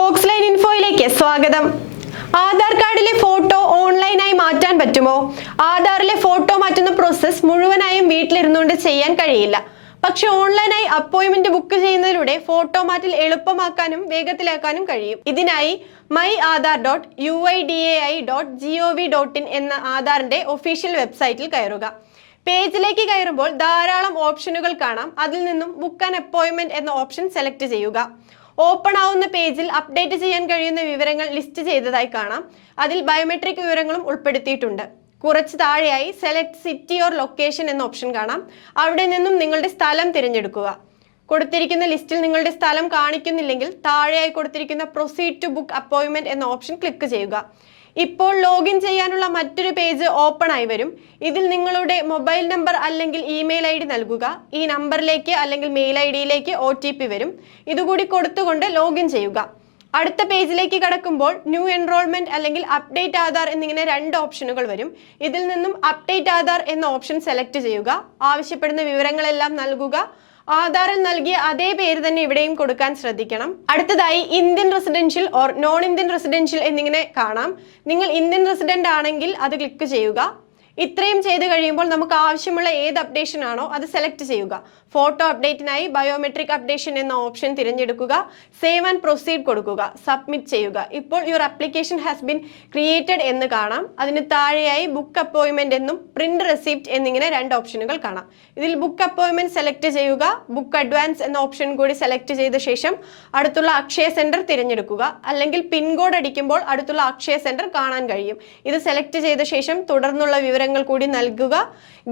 Fox line ഇൻഫോയിലേക്ക് സ്വാഗതം. ആധാർ കാർഡിലെ photo ഓൺലൈനായി മാറ്റാൻ പറ്റുമോ? ആധാറിലെ ഫോട്ടോ മാറ്റുന്ന പ്രോസസ്സ് മുഴുവനായും വീട്ടിലിരുന്നുകൊണ്ട് ചെയ്യാൻ കഴിയില്ല. പക്ഷെ ഓൺലൈനായി അപ്പോയിന്റ്മെന്റ് ബുക്ക് ചെയ്യുന്നതിലൂടെ ഫോട്ടോ മാറ്റൽ എളുപ്പമാക്കാനും വേഗത്തിലാക്കാനും കഴിയും. ഇതിനായി my Aadhaar dot U I D A I dot G O V dot in എന്ന ആധാറിന്റെ ഒഫീഷ്യൽ വെബ്സൈറ്റിൽ കയറുക. പേജിലേക്ക് കയറുമ്പോൾ ധാരാളം ഓപ്ഷനുകൾ കാണാം. അതിൽ നിന്നും ബുക്ക് ആൻ അപ്പോയിന്റ്മെന്റ് എന്ന ഓപ്ഷൻ സെലക്ട് ചെയ്യുക. ഓപ്പൺ ആവുന്ന പേജിൽ അപ്ഡേറ്റ് ചെയ്യാൻ കഴിയുന്ന വിവരങ്ങൾ ലിസ്റ്റ് ചെയ്തതായി കാണാം. അതിൽ ബയോമെട്രിക് വിവരങ്ങളും ഉൾപ്പെടുത്തിയിട്ടുണ്ട്. കുറച്ച് താഴെയായി സെലക്ട് സിറ്റി ഓർ ലൊക്കേഷൻ എന്ന ഓപ്ഷൻ കാണാം. അവിടെ നിന്നും നിങ്ങളുടെ സ്ഥലം തിരഞ്ഞെടുക്കുക. കൊടുത്തിരിക്കുന്ന ലിസ്റ്റിൽ നിങ്ങളുടെ സ്ഥലം കാണിക്കുന്നില്ലെങ്കിൽ താഴെയായി കൊടുത്തിരിക്കുന്ന പ്രൊസീഡ് ടു ബുക്ക് അപ്പോയിൻമെന്റ് എന്ന ഓപ്ഷൻ ക്ലിക്ക് ചെയ്യുക. ഇപ്പോൾ ലോഗിൻ ചെയ്യാനുള്ള മറ്റൊരു പേജ് ഓപ്പൺ ആയി വരും. ഇതിൽ നിങ്ങളുടെ മൊബൈൽ നമ്പർ അല്ലെങ്കിൽ ഇമെയിൽ ഐ ഡി നൽകുക. ഈ നമ്പറിലേക്ക് അല്ലെങ്കിൽ മെയിൽ ഐ ഡിയിലേക്ക് ഒ ടി പി വരും. ഇതുകൂടി കൊടുത്തുകൊണ്ട് ലോഗിൻ ചെയ്യുക. അടുത്ത പേജിലേക്ക് കടക്കുമ്പോൾ ന്യൂ എൻറോൾമെന്റ് അല്ലെങ്കിൽ അപ്ഡേറ്റ് ആധാർ എന്നിങ്ങനെ രണ്ട് ഓപ്ഷനുകൾ വരും. ഇതിൽ നിന്നും അപ്ഡേറ്റ് ആധാർ എന്ന ഓപ്ഷൻ സെലക്ട് ചെയ്യുക. ആവശ്യപ്പെടുന്ന വിവരങ്ങളെല്ലാം നൽകുക. ആധാറിൽ നൽകിയ അതേ പേര് തന്നെ ഇവിടെയും കൊടുക്കാൻ ശ്രദ്ധിക്കണം. അടുത്തതായി Indian residential or non Indian residential എന്നിങ്ങനെ കാണാം. നിങ്ങൾ ഇന്ത്യൻ റെസിഡന്റ് ആണെങ്കിൽ അത് ക്ലിക്ക് ചെയ്യുക. ഇത്രയും ചെയ്ത് കഴിയുമ്പോൾ നമുക്ക് ആവശ്യമുള്ള ഏത് അപ്ഡേഷൻ ആണോ അത് സെലക്ട് ചെയ്യുക. ഫോട്ടോ അപ്ഡേറ്റിനായി ബയോമെട്രിക് അപ്ഡേഷൻ എന്ന ഓപ്ഷൻ തിരഞ്ഞെടുക്കുക. സേവ് ആൻഡ് പ്രൊസീഡ് കൊടുക്കുക. സബ്മിറ്റ് ചെയ്യുക. ഇപ്പോൾ your application has been created എന്ന് കാണാം. അതിന് താഴെയായി ബുക്ക് അപ്പോയിൻമെന്റ് എന്നും പ്രിന്റ് റെസിപ്റ്റ് എന്നിങ്ങനെ രണ്ട് ഓപ്ഷനുകൾ കാണാം. ഇതിൽ ബുക്ക് അപ്പോയിൻമെന്റ് സെലക്ട് ചെയ്യുക. ബുക്ക് അഡ്വാൻസ് എന്ന ഓപ്ഷൻ കൂടി സെലക്ട് ചെയ്ത ശേഷം അടുത്തുള്ള അക്ഷയ സെന്റർ തിരഞ്ഞെടുക്കുക. അല്ലെങ്കിൽ പിൻകോഡ് അടിക്കുമ്പോൾ അടുത്തുള്ള അക്ഷയ സെന്റർ കാണാൻ കഴിയും. ഇത് സെലക്ട് ചെയ്ത ശേഷം തുടർന്നുള്ള വിവരങ്ങൾ കൂടി നൽകുക.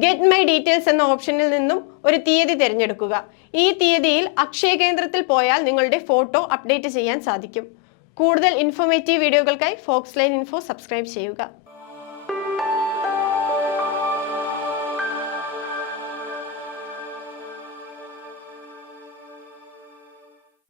ഗെറ്റ് മൈ ഡീറ്റെയിൽസ് എന്ന ഓപ്ഷനിൽ നിന്നും ഒരു തീയതി തിരഞ്ഞെടുക്കുക. ഈ തീയതിയിൽ അക്ഷയ കേന്ദ്രത്തിൽ പോയാൽ നിങ്ങളുടെ ഫോട്ടോ അപ്ഡേറ്റ് ചെയ്യാൻ സാധിക്കും. കൂടുതൽ ഇൻഫോർമേറ്റീവ് വീഡിയോകൾക്കായി ഫോക്സ് ലൈൻ ഇൻഫോ സബ്സ്ക്രൈബ് ചെയ്യുക.